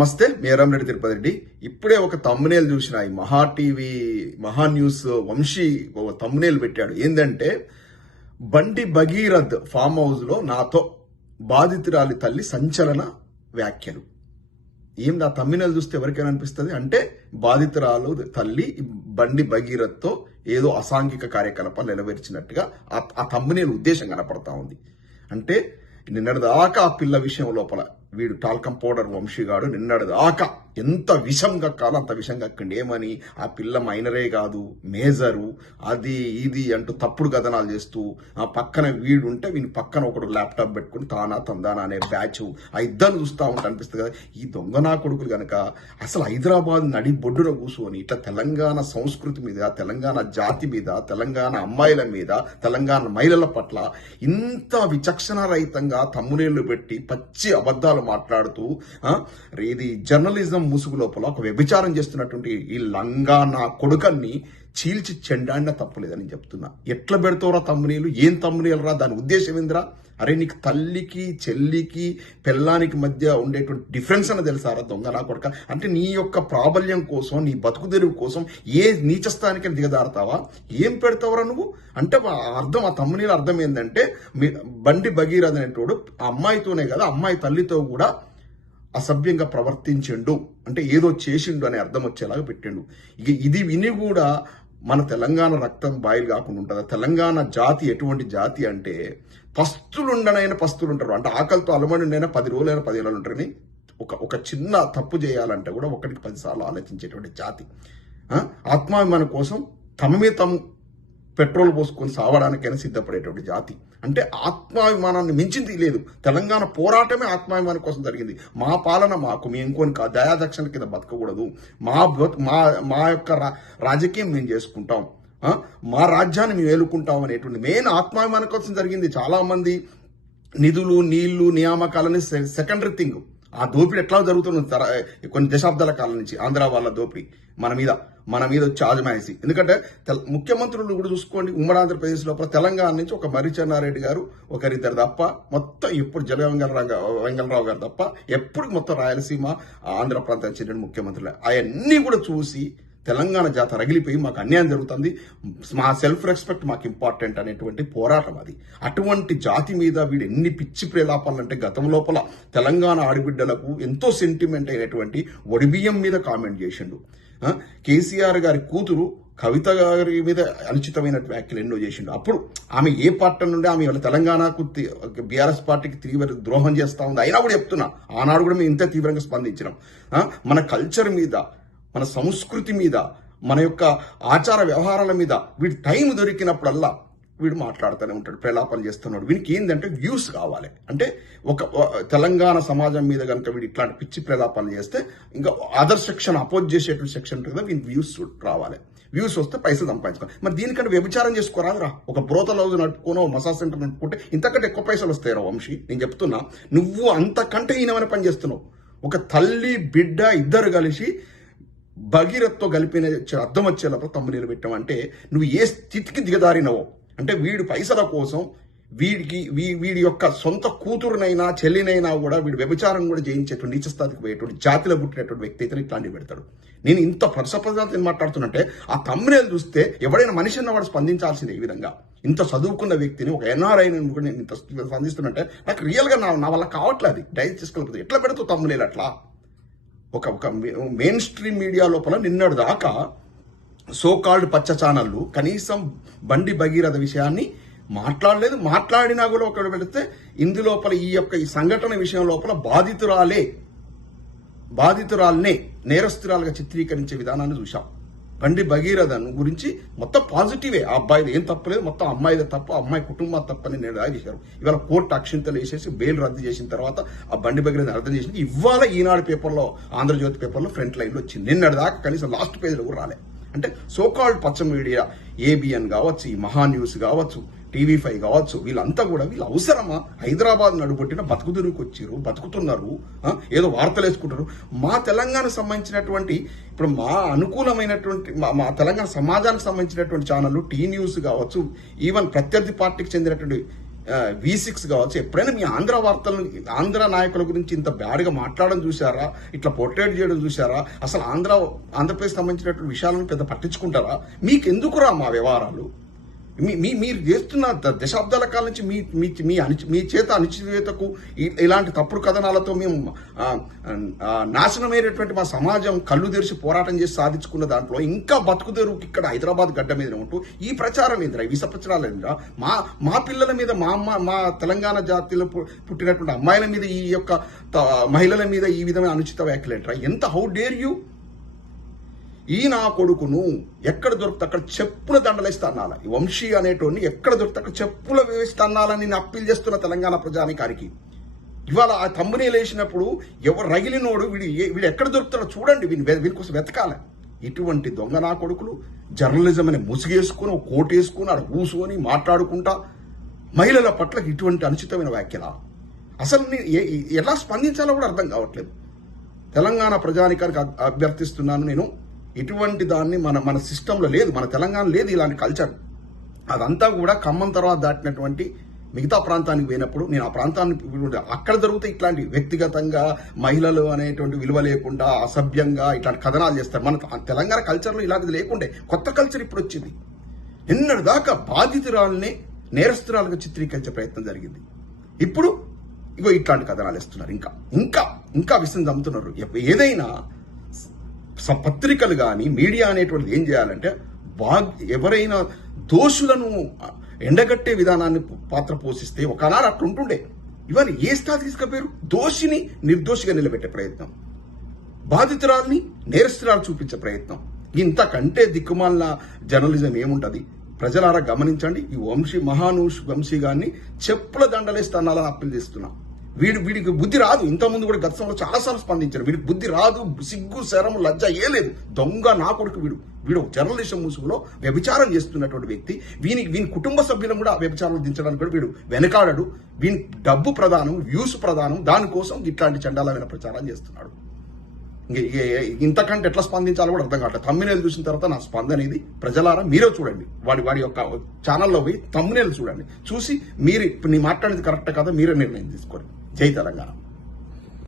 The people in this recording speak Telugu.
నమస్తే, మీరం రెడ్డి తిరుపతి రెడ్డి. ఇప్పుడే ఒక తమ్మునేలు చూసిన ఈ మహా టీవీ మహా న్యూస్ వంశీ ఒక తమ్మునేలు పెట్టాడు. ఏంటంటే బండి భగీరథ్ ఫామ్ హౌస్ లో నాతో బాధితురాలి తల్లి సంచలన వ్యాఖ్యలు. ఏం నా తమ్మునేలు చూస్తే ఎవరికైనా అనిపిస్తుంది అంటే బాధితురాలు తల్లి బండి భగీరథ్ తో ఏదో అసాంఘిక కార్యకలాపాలు నెరవేర్చినట్టుగా ఆ తమ్మునేలు ఉద్దేశం కనపడతా ఉంది. అంటే నిన్నటిదాకా ఆ పిల్ల విషయం లోపల వీడు టాల్కం పౌడర్ వంశీగాడు నిన్నటిదాకా ఎంత విషం కక్కాలో అంత విషం కక్కండి. ఏమని ఆ పిల్ల మైనరే కాదు మేజరు అది ఇది అంటూ తప్పుడు కథనాలు చేస్తూ ఆ పక్కన వీడు ఉంటే వీని పక్కన ఒకడు ల్యాప్టాప్ పెట్టుకుని తానా తందానా అనే బ్యాచ్ ఆ ఇద్దరు చూస్తూ ఉంటే అనిపిస్తుంది కదా. ఈ దొంగ నా కొడుకులు గనక అసలు హైదరాబాద్ నడి బొడ్డున కూర్చొని ఇట్లా తెలంగాణ సంస్కృతి మీద, తెలంగాణ జాతి మీద, తెలంగాణ అమ్మాయిల మీద, తెలంగాణ మహిళల పట్ల ఇంత విచక్షణ రహితంగా తమ్మునేళ్లు పెట్టి పచ్చి అబద్ధాలు మాట్లాడుతూ ఇది జర్నలిజం ముసుగు లోపల ఒక వ్యభిచారం చేస్తున్నటువంటి ఈ లంగా నా కొడుకన్ని చీల్చి చెండాడినా తప్పలేదని చెప్తున్నా. ఎట్లా పెడతావురా తమ్మునీలు? ఏం తమ్మునీలు రా? దాని ఉద్దేశం ఏందిరా? అరే నీకు తల్లికి చెల్లికి పెళ్ళానికి మధ్య ఉండేటువంటి డిఫరెన్స్ అని తెలుసారా దొంగ నా కొడుక? అంటే నీ యొక్క ప్రాబల్యం కోసం, నీ బతుకు తెరువు కోసం ఏ నీచస్థానికి దిగదారుతావా? ఏం పెడతావురా నువ్వు? అంటే అర్థం, ఆ తమ్మునీల అర్థం ఏంటంటే బండి భగీరథ్ అనేటోడు ఆ అమ్మాయితోనే కదా అమ్మాయి తల్లితో కూడా అసభ్యంగా ప్రవర్తించిండు, అంటే ఏదో చేసిండు అనే అర్థం వచ్చేలాగా పెట్టిండు. ఇది విని కూడా మన తెలంగాణ రక్తం బాయిలు కాకుండా ఉంటుందా? తెలంగాణ జాతి ఎటువంటి జాతి అంటే పస్తులుండనైనా పస్తులు ఉంటారు. అంటే ఆకలితో అలమడినైనా 10 రోజులైనా 10 ఏళ్ళు ఉంటారని ఒక చిన్న తప్పు చేయాలంటే కూడా 1కి 10 సార్లు ఆలోచించేటువంటి జాతి. ఆత్మాభిమానం కోసం తమ మీద తమ పెట్రోల్ పోసుకొని సావడానికైనా సిద్ధపడేటువంటి జాతి. అంటే ఆత్మాభిమానాన్ని మించింది లేదు. తెలంగాణ పోరాటమే ఆత్మాభిమానం కోసం జరిగింది. మా పాలన మాకు, మేము ఇంకొని దయాదక్షిణ కింద బతకకూడదు, మా యొక్క రాజకీయం మేము చేసుకుంటాం, మా రాజ్యాన్ని మేము ఏలుకుంటాం అనేటువంటి మెయిన్ ఆత్మాభిమానం కోసం జరిగింది. చాలా మంది నిధులు నీళ్లు నియామకాలని సెకండరీ థింగ్. ఆ దోపిడీ ఎట్లా జరుగుతుంది కొన్ని దశాబ్దాల కాలం నుంచి ఆంధ్ర వాళ్ళ దోపిడీ మన మీద వచ్చి ఆజమాయిసి. ఎందుకంటే ముఖ్యమంత్రులు కూడా చూసుకోండి, ఉమ్మడి ఆంధ్రప్రదేశ్ లోపల తెలంగాణ నుంచి ఒక మర్రి చెన్నారెడ్డి గారు ఒకరిద్దరు తప్ప మొత్తం ఇప్పుడు వెంగళరావు గారు తప్ప ఎప్పుడు మొత్తం రాయలసీమ ఆంధ్ర ప్రాంతానికి చెందిన ముఖ్యమంత్రులు అవన్నీ కూడా చూసి తెలంగాణ జాత రగిలిపోయి మాకు అన్యాయం జరుగుతుంది, మా సెల్ఫ్ రెస్పెక్ట్ మాకు ఇంపార్టెంట్ అనేటువంటి పోరాటం అది. అటువంటి జాతి మీద వీడు ఎన్ని పిచ్చి ప్రేలాపాలంటే గతం లోపల తెలంగాణ ఆడబిడ్డలకు ఎంతో సెంటిమెంట్ అయినటువంటి ఒడిబియ్యం మీద కామెంట్ చేసిండు. కేసీఆర్ గారి కూతురు కవిత గారి మీద అనుచితమైన వ్యాఖ్యలు ఎన్నో చేసిండు. అప్పుడు ఆమె ఏ పార్టీ నుండి ఆమె తెలంగాణకు బీఆర్ఎస్ పార్టీకి తీవ్ర ద్రోహం చేస్తా ఉంది. అయినా కూడా చెప్తున్నా, ఆనాడు కూడా మేము ఇంత తీవ్రంగా స్పందించినాం. మన కల్చర్ మీద, మన సంస్కృతి మీద, మన యొక్క ఆచార వ్యవహారాల మీద వీడి టైం దొరికినప్పుడల్లా వీడు మాట్లాడుతూనే ఉంటాడు, ప్రలాపన చేస్తున్నాడు. వీనికి ఏంటంటే వ్యూస్ కావాలి. అంటే ఒక తెలంగాణ సమాజం మీద కనుక వీడు ఇట్లాంటి పిచ్చి ప్రలాపాలు చేస్తే ఇంకా అదర్ సెక్షన్ అపోజ్ చేసేటువంటి సెక్షన్ ఉంటుంది కదా, వీనికి వ్యూస్ రావాలి. వ్యూస్ వస్తే పైసలు సంపాదించుకోవాలి. మరి దీనికంటే వ్యభిచారం చేసుకోరాదురా? ఒక బ్రోతల్ హౌస్ నడుపుకోనో మసాజ్ సెంటర్ నడుపుకుంటే ఇంతకంటే ఎక్కువ పైసలు వస్తాయిరా వంశీ. నేను చెప్తున్నా, నువ్వు అంతకంటే ఈయనమైన పని చేస్తున్నావు. ఒక తల్లి బిడ్డ ఇద్దరు కలిసి భగీరథ్తో కలిపిన అర్థం వచ్చేలా తమ్మునీలు పెట్టామంటే నువ్వు ఏ స్థితికి దిగదారినవో. అంటే వీడు పైసల కోసం వీడి యొక్క సొంత కూతురునైనా చెల్లినైనా కూడా వీడు వ్యభిచారం కూడా చేయించేటువంటి నీచ స్థాయికి పోయేటువంటి జాతిలో పుట్టినటువంటి వ్యక్తి అయితే ఇట్లాంటివి పెడతాడు. నేను ఇంత ప్రసపదాలు మాట్లాడుతున్నట్టే ఆ తమ్మునేలు చూస్తే ఎవడైనా మనిషి అన్నవాడు స్పందించాల్సిందే. ఈ విధంగా ఇంత చదువుకున్న వ్యక్తిని ఒక ఎన్ఆర్ఐ నేను ఇంత స్పందిస్తున్నట్టే నాకు రియల్గా నా వల్ల కావట్లేదు. డైజెస్ట్ చేసుకోలేకపోతే ఎట్లా పెడతావు తమ్మునేలు అట్లా? ఒక మెయిన్ స్ట్రీమ్ మీడియా లోపల నిన్నటి దాకా సో కాల్డ్ పచ్చ ఛానళ్ళు కనీసం బండి భగీరథ విషయాన్ని మాట్లాడలేదు. మాట్లాడినా కూడా ఒకటి పెడితే ఇందులోపల ఈ సంఘటన విషయం లోపల బాధితురాలనే నేరస్తురాలుగా చిత్రీకరించే విధానాన్ని చూశాం. బండి భగీరథన్ గురించి మొత్తం పాజిటివే. ఆ అబ్బాయిది ఏం తప్పలేదు, మొత్తం అమ్మాయిదే తప్పు, అమ్మాయి కుటుంబం తప్పని నిర్ణయం చేశారు. ఇవాళ కోర్టు అక్షింతలు వేసేసి బెయిల్ రద్దు చేసిన తర్వాత ఆ బండి భగీరథన్ అర్థం చేసింది. ఇవాళ ఈనాడు పేపర్లో, ఆంధ్రజ్యోతి పేపర్లో ఫ్రంట్ లైన్లో వచ్చింది. నిన్నటి దాకా కనీసం లాస్ట్ పేజీలో కూడా రాలే. అంటే సోకాల్డ్ పచ్చ మీడియా, ఏబిఎన్ కావచ్చు, ఈ మహా న్యూస్ కావచ్చు, టీవీ5 కావచ్చు, వీళ్ళంతా కూడా వీళ్ళు అవసరమా? హైదరాబాద్ నడుబొట్టిన బతుకుదురుకు వచ్చారు, బతుకుతున్నారు, ఏదో వార్తలు వేసుకుంటారు. మా తెలంగాణకు సంబంధించినటువంటి ఇప్పుడు మా అనుకూలమైనటువంటి మా తెలంగాణ సమాజానికి సంబంధించినటువంటి ఛానళ్ళు టీ న్యూస్ కావచ్చు, ఈవెన్ ప్రత్యర్థి పార్టీకి చెందినటువంటి V6 కావచ్చు, ఎప్పుడైనా మీ ఆంధ్ర వార్తలను, ఆంధ్ర నాయకుల గురించి ఇంత బ్యాడ్గా మాట్లాడడం చూసారా? ఇట్లా పోర్ట్రేట్ చేయడం చూసారా? అసలు ఆంధ్రప్రదేశ్ సంబంధించినటువంటి విషయాలను పెద్ద పట్టించుకుంటారా? మీకు ఎందుకురా మా వ్యవహారాలు? మీరు చేస్తున్న దశాబ్దాల కాలం నుంచి మీ చేత అనిశ్చితకు ఇలాంటి తప్పుడు కథనాలతో మేము నాశనమైనటువంటి మా సమాజం కళ్ళు తెరిచి పోరాటం చేసి సాధించుకున్న దాంట్లో ఇంకా బతుకుదేరు ఇక్కడ హైదరాబాద్ గడ్డ మీద ఉంటూ ఈ ప్రచారం ఏంద్రా, విష ప్రచారాలు ఏంద్రా? మా పిల్లల మీద, మా తెలంగాణ జాతిలో పుట్టినటువంటి అమ్మాయిల మీద, ఈ యొక్క మహిళల మీద ఈ విధమైన అనుచిత వ్యాఖ్యలు ఏంట్రా? ఎంత హౌ డేర్ యూ? ఈ నా కొడుకును ఎక్కడ దొరికితే అక్కడ చెప్పుల దండలేస్తే అన్నాల. ఈ వంశీ అనేటోని ఎక్కడ దొరికితే అక్కడ చెప్పుల వేస్తే అన్నాలని నేను అప్పీల్ చేస్తున్న తెలంగాణ ప్రజానికానికి. ఇవాళ ఆ తమ్మునేలు వేసినప్పుడు ఎవరు రగిలినోడు వీడు ఎక్కడ దొరుకుతాడో చూడండి, వీని కోసం వెతకాలి. ఇటువంటి దొంగ నా కొడుకులు జర్నలిజం అని ముసుగేసుకుని, కోటు వేసుకుని, అక్కడ కూసుకొని మాట్లాడుకుంటా మహిళల పట్ల ఇటువంటి అనుచితమైన వ్యాఖ్యల అసలు ఎలా స్పందించాలో కూడా అర్థం కావట్లేదు. తెలంగాణ ప్రజానికానికి అభ్యర్థిస్తున్నాను నేను, ఇటువంటి దాన్ని మన సిస్టంలో లేదు, మన తెలంగాణ లేదు ఇలాంటి కల్చర్. అదంతా కూడా ఖమ్మం తర్వాత దాటినటువంటి మిగతా ప్రాంతానికి పోయినప్పుడు నేను ఆ ప్రాంతాన్ని అక్కడ జరిగితే ఇట్లాంటి వ్యక్తిగతంగా మహిళలు అనేటువంటి విలువ లేకుండా అసభ్యంగా ఇట్లాంటి కథనాలు చేస్తారు. మన తెలంగాణ కల్చర్లో ఇలాంటిది లేకుండే, కొత్త కల్చర్ ఇప్పుడు వచ్చింది. నిన్నటి దాకా బాధితురాలని నేరస్తురాలుగా చిత్రీకరించే ప్రయత్నం జరిగింది. ఇప్పుడు ఇగో ఇట్లాంటి కథనాలు ఇస్తున్నారు. ఇంకా విషయం చంపుతున్నారు. ఏదైనా పత్రికలు కానీ మీడియా అనేటువంటిది ఏం చేయాలంటే ఎవరైనా దోషులను ఎండగట్టే విధానాన్ని పాత్ర పోషిస్తే ఒకనాడు అట్లుంటుండే. ఇవాళ ఏ స్థాయి తీసుకపోయారు? దోషిని నిర్దోషిగా నిలబెట్టే ప్రయత్నం, బాధితురాల్ని నేరస్తురాలు చూపించే ప్రయత్నం. ఇంతకంటే దిక్కుమాలిన జర్నలిజం ఏముంటది? ప్రజలారా గమనించండి. ఈ వంశీ గారిని చెప్పుల దండలేస్తానాలని అప్పీల్ చేస్తున్నాం. వీడికి బుద్ధి రాదు. ఇంతకుముందు కూడా గతంలో చాలాసార్లు స్పందించారు. వీడికి బుద్ధి రాదు, సిగ్గు శరము లజ్జ ఏ లేదు. దొంగ నా కొడుకు వీడు జర్నలిజం ముసుగులో వ్యభిచారం చేస్తున్నటువంటి వ్యక్తి. వీని కుటుంబ సభ్యులను కూడా వ్యభిచారం దించడానికి కూడా వీడు వెనకాడడు. వీని డబ్బు ప్రధానం, వ్యూస్ ప్రధానం, దానికోసం ఇట్లాంటి చండాలమైన ప్రచారం చేస్తున్నాడు. ఇంతకంటే ఎట్లా స్పందించాలో కూడా అర్థం కావట్లేదు. తమ్మునేలు చూసిన తర్వాత నా స్పందన ఇది. ప్రజలారా మీరే చూడండి, వాడి యొక్క ఛానల్లో పోయి తమ్మునేలు చూడండి. చూసి మీరు ఇప్పుడు నీ మాట్లాడేది కరెక్ట్ కదా, మీరే నిర్ణయం తీసుకోండి. జై తెలంగాణ.